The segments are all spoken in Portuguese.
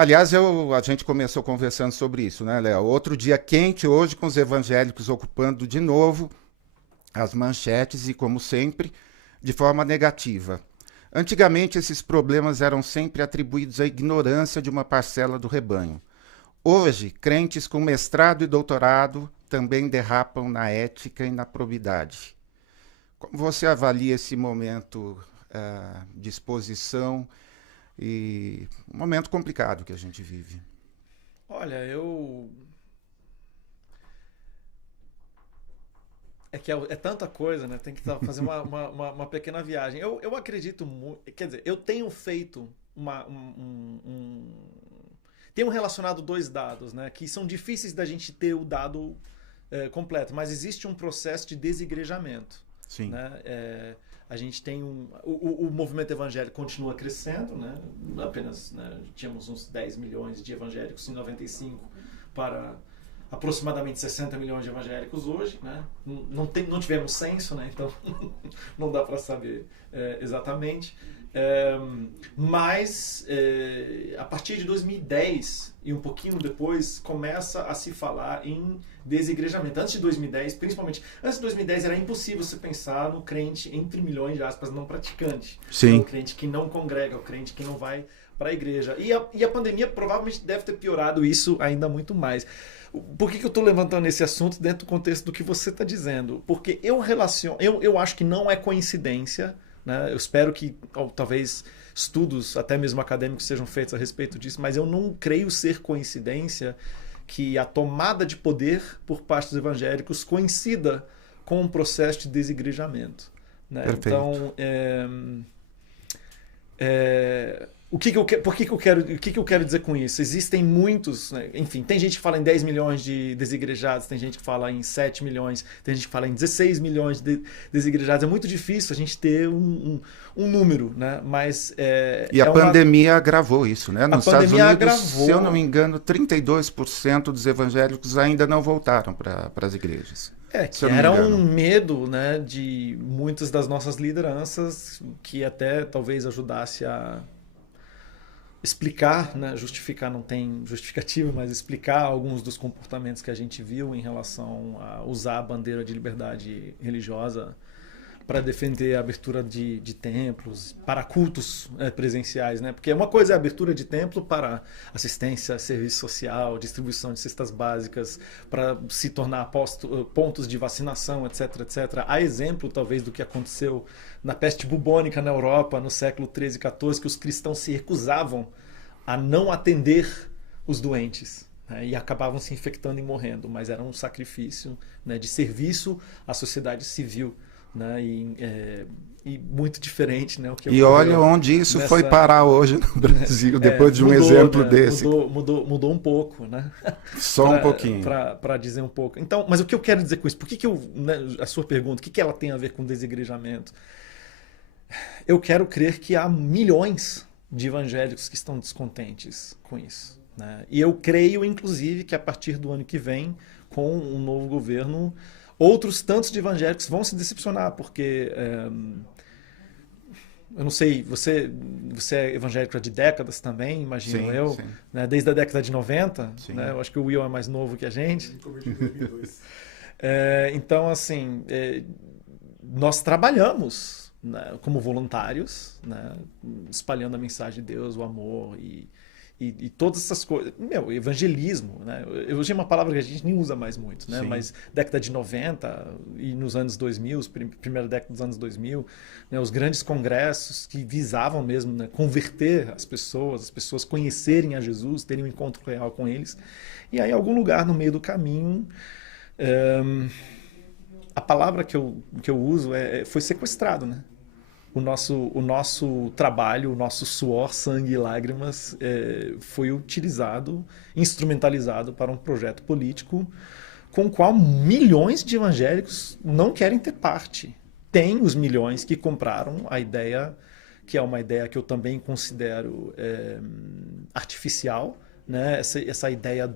Aliás, a gente começou conversando sobre isso, né, Léo? Outro dia quente hoje, com os evangélicos ocupando de novo as manchetes e, como sempre, de forma negativa. Antigamente, esses problemas eram sempre atribuídos à ignorância de uma parcela do rebanho. Hoje, crentes com mestrado e doutorado também derrapam na ética e na probidade. Como você avalia esse momento de exposição e um momento complicado que a gente vive? Olha, é tanta coisa, né? Tem que fazer uma pequena viagem. Eu acredito muito. Quer dizer, eu tenho feito tenho relacionado dois dados, né? Que são difíceis da gente ter o dado completo, mas existe um processo de desigrejamento. Sim. Né? A gente tem o movimento evangélico continua crescendo, né? Apenas, né, tínhamos uns 10 milhões de evangélicos em 95 para aproximadamente 60 milhões de evangélicos hoje, né? Não tivemos censo, né? Então não dá para saber exatamente. Mas a partir de 2010 e um pouquinho depois começa a se falar em desigrejamento. Antes de 2010, principalmente antes de 2010, era impossível você pensar no crente, entre milhões de aspas, não praticante. Sim. O crente que não congrega, o crente que não vai para a igreja. E a pandemia provavelmente deve ter piorado isso ainda muito mais. Por que eu estou levantando esse assunto dentro do contexto do que você está dizendo? Porque eu acho que não é coincidência, né? Eu espero que talvez estudos, até mesmo acadêmicos, sejam feitos a respeito disso, mas eu não creio ser coincidência que a tomada de poder por parte dos evangélicos coincida com um processo de desigrejamento. Né? Perfeito. Então, o que eu quero dizer com isso? Existem muitos, né? Enfim, tem gente que fala em 10 milhões de desigrejados, tem gente que fala em 7 milhões, tem gente que fala em 16 milhões de desigrejados. É muito difícil a gente ter um número, né? Mas e a pandemia agravou isso, né? Nos Estados Unidos, agravou. Se eu não me engano, 32% dos evangélicos ainda não voltaram para as igrejas. Que era um medo, né, de muitas das nossas lideranças, que até talvez ajudasse a explicar, né, justificar não tem justificativa, mas explicar alguns dos comportamentos que a gente viu em relação a usar a bandeira de liberdade religiosa para defender a abertura de templos, para cultos presenciais, né? Porque uma coisa é a abertura de templo para assistência, serviço social, distribuição de cestas básicas, para se tornar pontos de vacinação, etc, etc. Há exemplo, talvez, do que aconteceu na peste bubônica na Europa, no século 13 e 14, que os cristãos se recusavam a não atender os doentes, né? E acabavam se infectando e morrendo, mas era um sacrifício, né, de serviço à sociedade civil. Né? E muito diferente, né? O que e olha onde isso foi parar hoje no Brasil, depois de um exemplo, né, desse. Mudou um pouco, né? Só um pouquinho. Para dizer um pouco. Então, mas o que eu quero dizer com isso? Por que né, a sua pergunta, o que ela tem a ver com desigrejamento? Eu quero crer que há milhões de evangélicos que estão descontentes com isso. Né? E eu creio, inclusive, que a partir do ano que vem, com um novo governo, outros tantos de evangélicos vão se decepcionar, porque eu não sei, você é evangélico de décadas também, imagino eu, sim. Né, desde a década de 90, sim. Né, eu acho que o Will é mais novo que a gente. Eu converti em 2002. Então, assim, nós trabalhamos, né, como voluntários, né, espalhando a mensagem de Deus, o amor e todas essas coisas. Evangelismo, né? Hoje é uma palavra que a gente nem usa mais muito, né? Mas década de 90 e nos anos 2000, primeira década dos anos 2000, né? Os grandes congressos que visavam mesmo, né, converter as pessoas conhecerem a Jesus, terem um encontro real com eles. E aí, em algum lugar no meio do caminho, a palavra que eu uso foi sequestrado, né? O nosso trabalho, o nosso suor, sangue e lágrimas foi utilizado, instrumentalizado para um projeto político com o qual milhões de evangélicos não querem ter parte. Tem os milhões que compraram a ideia, que é uma ideia que eu também considero artificial, né? Essa ideia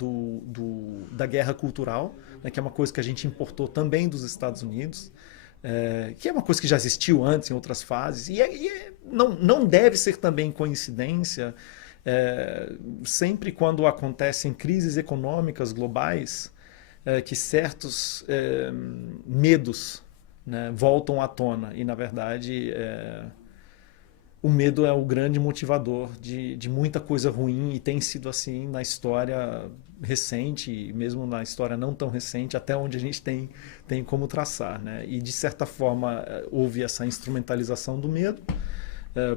da guerra cultural, né? Que é uma coisa que a gente importou também dos Estados Unidos, que é uma coisa que já existiu antes em outras fases, e não deve ser também coincidência sempre quando acontecem crises econômicas globais, que certos medos, né, voltam à tona. E, na verdade, o medo é o grande motivador de muita coisa ruim, e tem sido assim na história recente, e mesmo na história não tão recente, até onde a gente tem como traçar, né? E, de certa forma, houve essa instrumentalização do medo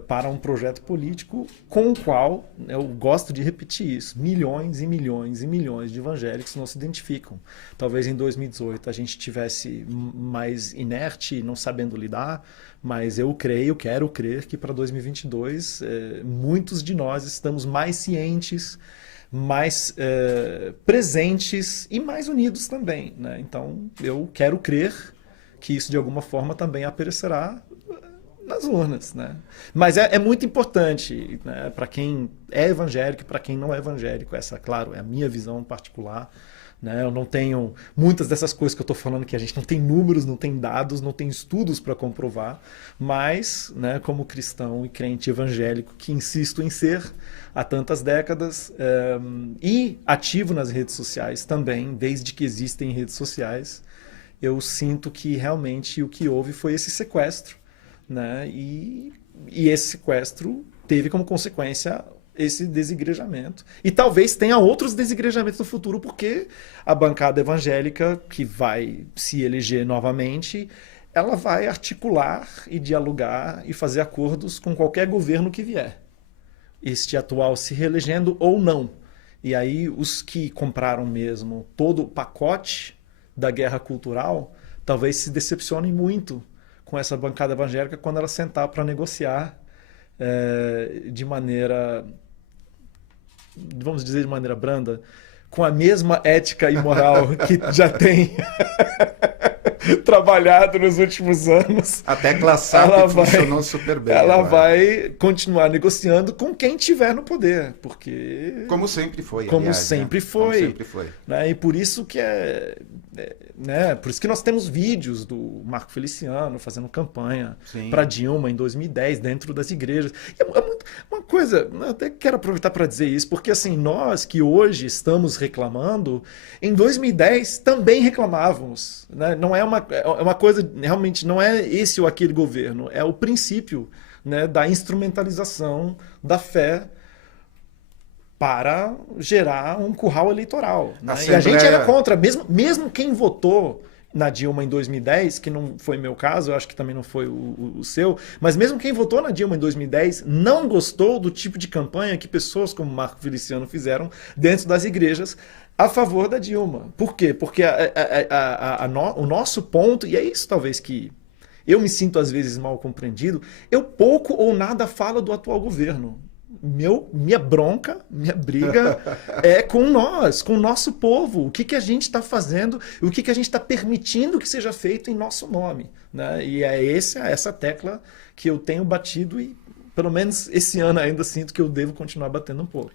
para um projeto político com o qual, eu gosto de repetir isso, milhões e milhões e milhões de evangélicos não se identificam. Talvez em 2018 a gente estivesse mais inerte, não sabendo lidar, mas eu quero crer que para 2022 muitos de nós estamos mais cientes, mais presentes e mais unidos também, né? Então eu quero crer que isso de alguma forma também aparecerá nas urnas, né? Mas é muito importante, né, para quem é evangélico e para quem não é evangélico. Essa, claro, é a minha visão particular, né? Eu não tenho muitas dessas coisas que eu estou falando, que a gente não tem números, não tem dados, não tem estudos para comprovar, mas, né, como cristão e crente evangélico que insisto em ser há tantas décadas, e ativo nas redes sociais também, desde que existem redes sociais, eu sinto que realmente o que houve foi esse sequestro, né? E esse sequestro teve como consequência esse desigrejamento. E talvez tenha outros desigrejamentos no futuro, porque a bancada evangélica que vai se eleger novamente, ela vai articular e dialogar e fazer acordos com qualquer governo que vier. Este atual se reelegendo ou não. E aí os que compraram mesmo todo o pacote da guerra cultural talvez se decepcionem muito com essa bancada evangélica quando ela sentar para negociar de maneira, vamos dizer de maneira branda, com a mesma ética e moral que já tem trabalhado nos últimos anos. A tecla SAP funcionou super bem. Ela vai continuar negociando com quem tiver no poder, porque... Como sempre foi. Como aliás, sempre né? foi. Como sempre foi. Né? E por isso que né? Por isso que nós temos vídeos do Marco Feliciano fazendo campanha para Dilma em 2010 dentro das igrejas. E uma coisa, eu até quero aproveitar para dizer isso, porque assim, nós que hoje estamos reclamando, em 2010 também reclamávamos. Né? Não é uma coisa, realmente não é esse ou aquele governo, é o princípio, né, da instrumentalização da fé para gerar um curral eleitoral. Né? E a gente era contra, mesmo quem votou na Dilma em 2010, que não foi meu caso, eu acho que também não foi o seu, mas mesmo quem votou na Dilma em 2010 não gostou do tipo de campanha que pessoas como Marco Feliciano fizeram dentro das igrejas a favor da Dilma. Por quê? Porque o nosso ponto, e é isso talvez que eu me sinto às vezes mal compreendido, eu pouco ou nada falo do atual governo. Minha bronca, minha briga é com nós, com o nosso povo. O que a gente está fazendo, o que a gente está permitindo que seja feito em nosso nome. Né? E é essa tecla que eu tenho batido e, pelo menos esse ano ainda, sinto que eu devo continuar batendo um pouco.